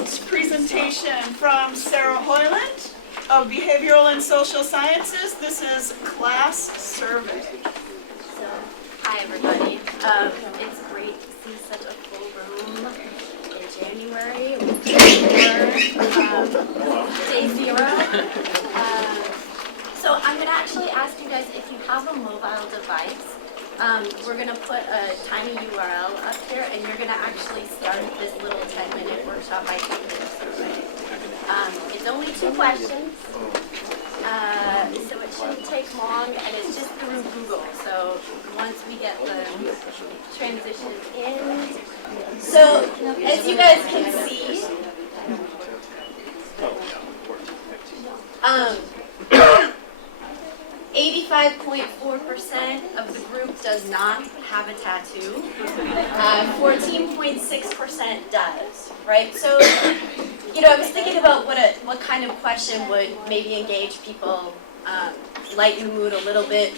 next presentation from Sarah Hoiland of Behavioral and Social Sciences. This is class survey. So, hi everybody. It's great to see such a full room in January before day 0. So I'm going to actually ask you guys if you have a mobile device. We're going to put a tiny URL up here, and you're going to actually start this little 10-minute workshop by taking the survey. It's only 2 questions, so it shouldn't take long, and it's just through Google. So once we get the transition in. So as you guys can see, 85.4% of the group does not have a tattoo. 14.6% does, right? So, I was thinking about what kind of question would maybe engage people, lighten the mood a little bit,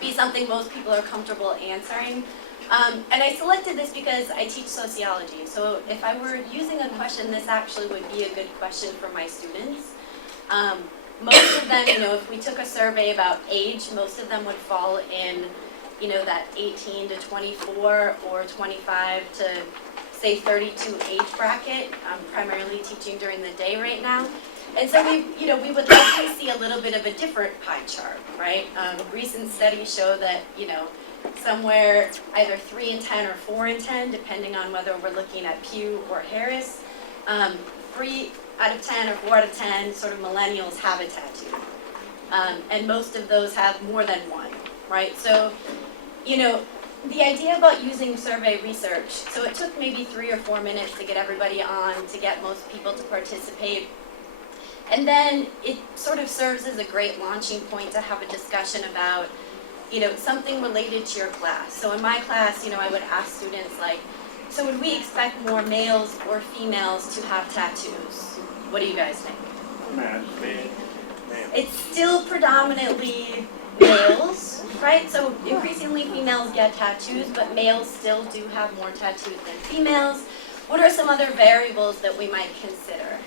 be something most people are comfortable answering. And I selected this because I teach sociology. So if I were using a question, this actually would be a good question for my students. Most of them, if we took a survey about age, most of them would fall in, that 18 to 24 or 25 to, say, 32 age bracket. I'm primarily teaching during the day right now. And so we would like to see a little bit of a different pie chart, right? Recent studies show that, somewhere either 3 in 10 or 4 in 10, depending on whether we're looking at Pew or Harris. 3 out of 10 or 4 out of 10 sort of millennials have a tattoo. And most of those have more than one, right? So, the idea about using survey research, so it took maybe 3 or 4 minutes to get everybody on, to get most people to participate. And then it sort of serves as a great launching point to have a discussion about, something related to your class. So in my class, I would ask students so would we expect more males or females to have tattoos? What do you guys think? Man. It's still predominantly males, right? So increasingly females get tattoos, but males still do have more tattoos than females. What are some other variables that we might consider?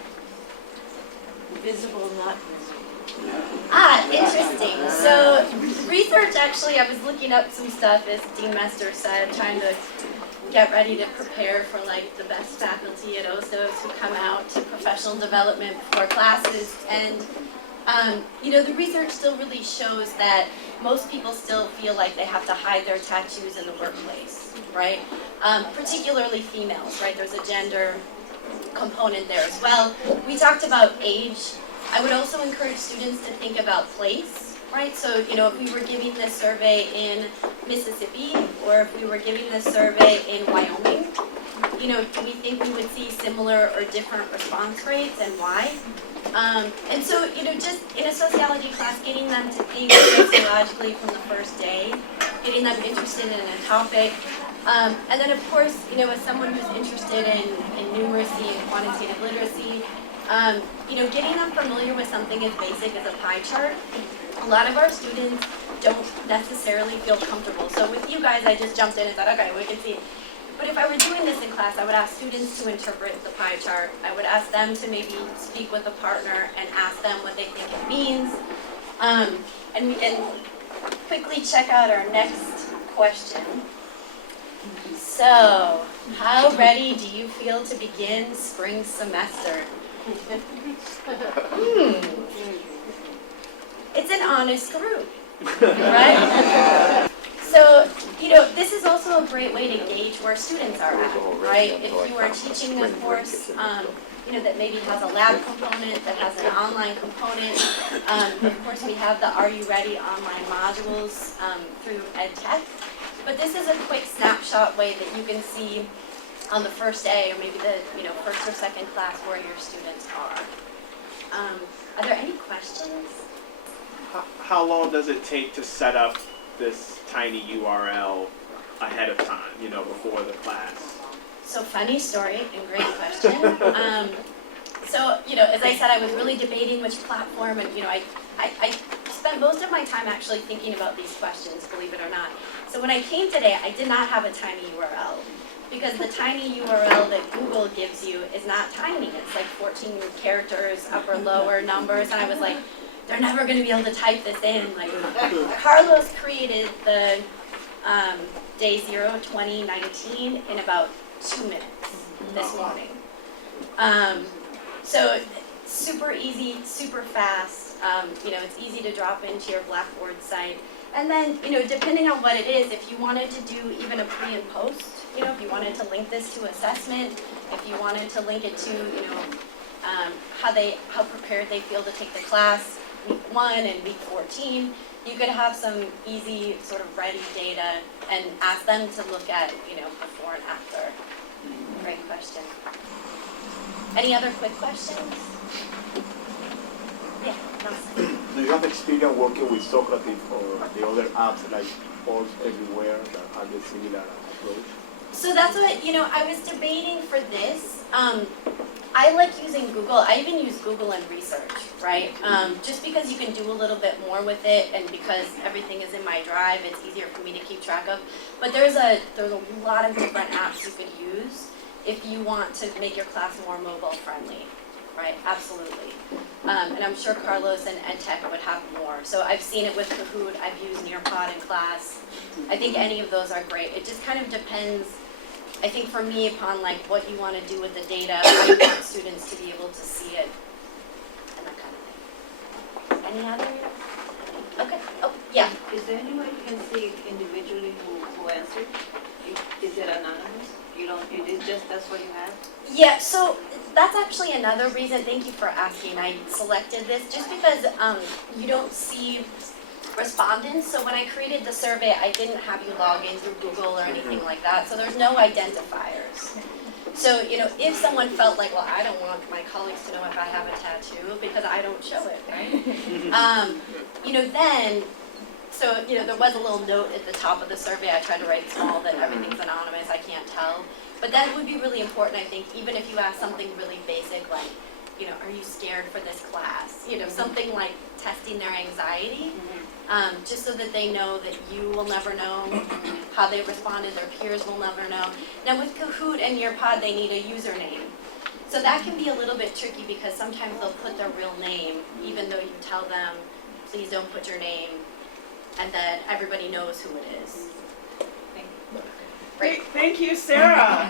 Visible, not visible. Interesting. So research, actually, I was looking up some stuff, as Dean Mester said, trying to get ready to prepare for the best faculty at OSOs who come out to professional development before classes. And, the research still really shows that most people still feel like they have to hide their tattoos in the workplace, right? Particularly females, right? There's a gender component there as well. We talked about age. I would also encourage students to think about place, right? So, if we were giving this survey in Mississippi, or if we were giving this survey in Wyoming, do we think we would see similar or different response rates, and why? And so, just in a sociology class, getting them to think sociologically from the first day, getting them interested in a topic, and then, of course, as someone who's interested in numeracy and quantitative literacy, getting them familiar with something as basic as a pie chart. A lot of our students don't necessarily feel comfortable. So with you guys, I just jumped in and said, okay, we can see. But if I were doing this in class, I would ask students to interpret the pie chart. I would ask them to maybe speak with a partner and ask them what they think it means. And we can quickly check out our next question. So, how ready do you feel to begin spring semester? It's an honest group, right? So, this is also a great way to gauge where students are at, right? If you are teaching a course, that maybe has a lab component, that has an online component. Of course, we have the Are You Ready online modules through EdTech. But this is a quick snapshot way that you can see on the first day, or maybe the first or second class, where your students are. Are there any questions? How long does it take to set up this tiny URL ahead of time, before the class? So funny story and great question. So, as I said, I was really debating which platform, and, I spent most of my time actually thinking about these questions, believe it or not. So when I came today, I did not have a tiny URL, because the tiny URL that Google gives you is not tiny. It's like 14 characters, upper, lower, numbers, and I was like, they're never going to be able to type this in. Like, Carlos created the day 0, 2019 in about 2 minutes this morning. So super easy, super fast. It's easy to drop into your Blackboard site. And then, depending on what it is, if you wanted to do even a pre and post, if you wanted to link this to assessment, if you wanted to link it to, how prepared they feel to take the class week 1 and week 14, you could have some easy sort of ready data and ask them to look at, before and after. Great question. Any other quick questions? Yeah, Nelson. Do you have experience working with Socrates or the other apps like Pulse Everywhere that have a similar approach? So that's what, I was debating for this. I like using Google. I even use Google in research, right? Just because you can do a little bit more with it, and because everything is in my drive, it's easier for me to keep track of. But there's a lot of different apps you could use if you want to make your class more mobile friendly, right? Absolutely. And I'm sure Carlos and EdTech would have more. So I've seen it with Kahoot. I've used Nearpod in class. I think any of those are great. It just kind of depends, I think, for me, upon like what you want to do with the data, how you want students to be able to see it, and that kind of thing. Any other? Okay. Oh, yeah. Is there any way you can see individually who answered? Is it anonymous? You don't, it's just, that's what you have? Yeah, so that's actually another reason, thank you for asking, I selected this, just because you don't see respondents. So when I created the survey, I didn't have you log in through Google or anything like that, so there's no identifiers. So, if someone felt like, well, I don't want my colleagues to know if I have a tattoo because I don't show it, right? Then, so, there was a little note at the top of the survey, I tried to write small that everything's anonymous, I can't tell. But that would be really important, I think, even if you ask something really basic like, are you scared for this class? Something like testing their anxiety, just so that they know that you will never know how they responded, their peers will never know. Now with Kahoot and Nearpod, they need a username. So that can be a little bit tricky because sometimes they'll put their real name, even though you tell them, please don't put your name, and then everybody knows who it is. Great, thank you, Sarah.